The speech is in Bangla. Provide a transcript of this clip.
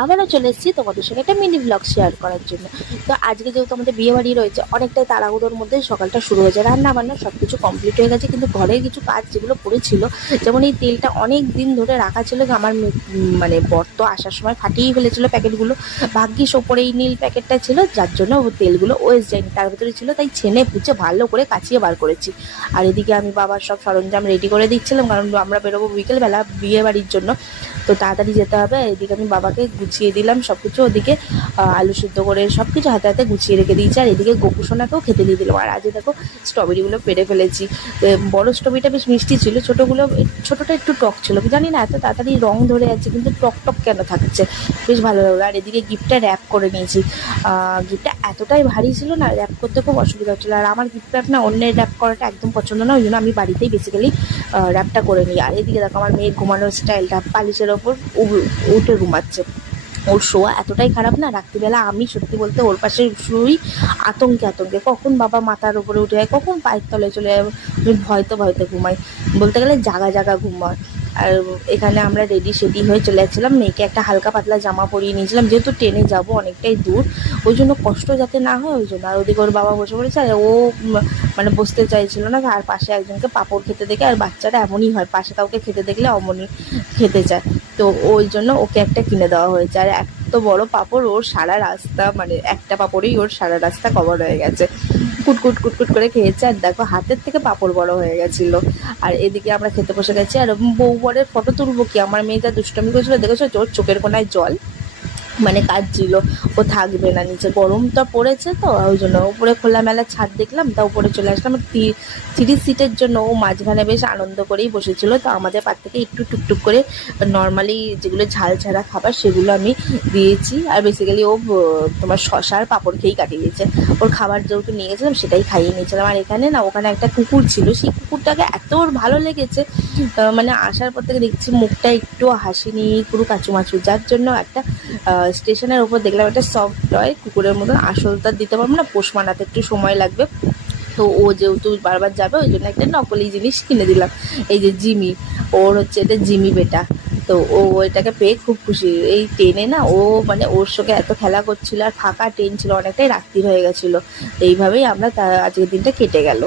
আবারও চলে এসেছি তোমাদের সঙ্গে একটা মিনি ব্লগ শেয়ার করার জন্য। তো আজকে যেহেতু আমাদের বিয়ে বাড়ি রয়েছে, অনেকটাই তাড়াহুড়োর মধ্যে সকালটা শুরু হয়েছে, রান্না বান্না সব কিছু কমপ্লিট হয়ে গেছে, কিন্তু ঘরের কিছু কাজ যেগুলো পড়েছিল, যেমন এই তেলটা অনেক দিন ধরে রাখা ছিল, আমার মানে বর তো আসার সময় ফাটিয়েই ফেলেছিল প্যাকেটগুলো। ভাগ্যিস ওপরে এই নীল প্যাকেটটা ছিল, যার জন্য তেলগুলো ওয়েস্ট যায়নি, তার ভিতরে ছিল, তাই ছেনে পুচে ভালো করে কাচিয়ে বার করেছি। আর এদিকে আমি বাবার সব সরঞ্জাম রেডি করে দিচ্ছিলাম, কারণ আমরা বেরোবো বিকেলবেলা বিয়ে বাড়ির জন্য, তো তাড়াতাড়ি যেতে হবে। এদিকে আমি বাবাকে গুছিয়ে দিলাম সব কিছু, ওদিকে আলু সিদ্ধ করে সব কিছু হাতে হাতে গুছিয়ে রেখে দিয়েছি, আর এদিকে গোপুসোনাকেও খেতে দিয়ে দিলাম। আর আজকে দেখো স্ট্রবেরিগুলো পেড়ে ফেলেছি। বড় স্ট্রবেরিটা বেশ মিষ্টি ছিল, ছোটোটা একটু টক ছিল, জানি না এত তাড়াতাড়ি রং ধরে যাচ্ছে, কিন্তু টক টক কেন থাকছে, বেশ ভালো লাগলো। আর এদিকে গিফটটা র্যাপ করে নিয়েছি। গিফটটা এতটাই ভারী ছিল না, র্যাপ করতে খুব অসুবিধা হচ্ছিলো। আর আমার গিফট র্যাপ না, অন্যের র্যাপ করাটা একদম পছন্দ না, ওই জন্য আমি বাড়িতেই বেসিক্যালি র্যাপটা করে নিই। আর এদিকে দেখো আমার মেয়ের ঘুমানোর স্টাইলটা, পালিশের ওপর উঠে ঘুমাচ্ছে। ওর শোয়া এতটাই খারাপ না, রাত্রিবেলা আমি সত্যি বলতে ওর পাশে শুই আতঙ্কে, কখন বাবা মাথার ওপরে উঠে যায়, কখন পায়ের তলায় চলে যায়, আমি ভয়তে ঘুমাই, বলতে গেলে জাগা ঘুমায়। আর এখানে আমরা রেডি হয়ে চলে যাচ্ছিলাম, মেয়েকে একটা হালকা পাতলা জামা পরিয়ে নিয়েছিলাম, যেহেতু ট্রেনে যাব অনেকটাই দূর, ওই জন্য কষ্ট যাতে না হয় ওই জন্য। আর ওদিকে ওর বাবা বসে পড়েছে, আর ও মানে বসতে চাইছিল না, আর পাশে একজনকে পাঁপড় খেতে দেখে, আর বাচ্চারা এমনই হয়, পাশে কাউকে খেতে দেখলে অমনই খেতে চায়, তো ওই জন্য ওকে একটা কিনে দেওয়া হয়েছে। আর এত বড় পাঁপড়, ওর সারা রাস্তা, মানে একটা পাঁপড়েই ওর সারা রাস্তা কভার হয়ে গেছে, কুটকুট করে খেয়েছে। আর দেখো হাতের থেকে পাঁপড় বড় হয়ে গেছিলো। আর এদিকে আমরা খেতে বসে গেছি, আর বউ বরের ফটো তুলবো কি, আমার মেয়ে যা দুষ্টামি করেছিল দেখেছো, ওর চোখের কোনায় জল, মানে কাঁদছিল, ও থাকবে না নিচে, গরমটা পড়েছে তো ওই জন্য। উপরে খোলামেলা ছাদ দেখলাম, তা উপরে চলে আসলাম। 3 সিটের জন্য ও মাঝখানে বেশ আনন্দ করেই বসেছিল, তো আমাদের পার থেকে একটু টুকটুক করে নর্মালি যেগুলো ঝাল ছাড়া খাবার সেগুলো আমি দিয়েছি। আর বেসিক্যালি ও তোমার শশার পাঁপড় খেয়েই কাটিয়ে দিয়েছে, ওর খাবার যেহেতু নিয়ে গেছিলাম সেটাই খাইয়ে নিয়েছিলাম। আর এখানে না, ওখানে একটা কুকুর ছিল, সেই কুকুরটাকে এত ওর ভালো লেগেছে, মানে আসার পর থেকে দেখছি মুখটা একটু হাসিনি, পুরো কাচুমাচু, যার জন্য একটা স্টেশনের উপর দেখলাম একটা সফট টয় কুকুরের মতন, আসলটা দিতে পারবো না, পোষ মানাতে একটু সময় লাগবে, তো ও যেহেতু বারবার যাবে ওই জন্য একটা নকলি জিনিস কিনে দিলাম, এই যে জিমি, ওর হচ্ছে এটা জিমি বেটা। তো ও এটাকে পেয়ে খুব খুশি। এই ট্রেনে না ও মানে ওর সঙ্গে এত খেলা করছিল, আর ফাঁকা ট্রেন ছিল, অনেকটাই রাত্রি হয়ে গেছিলো, এইভাবেই আমরা আজকের দিনটা কেটে গেল।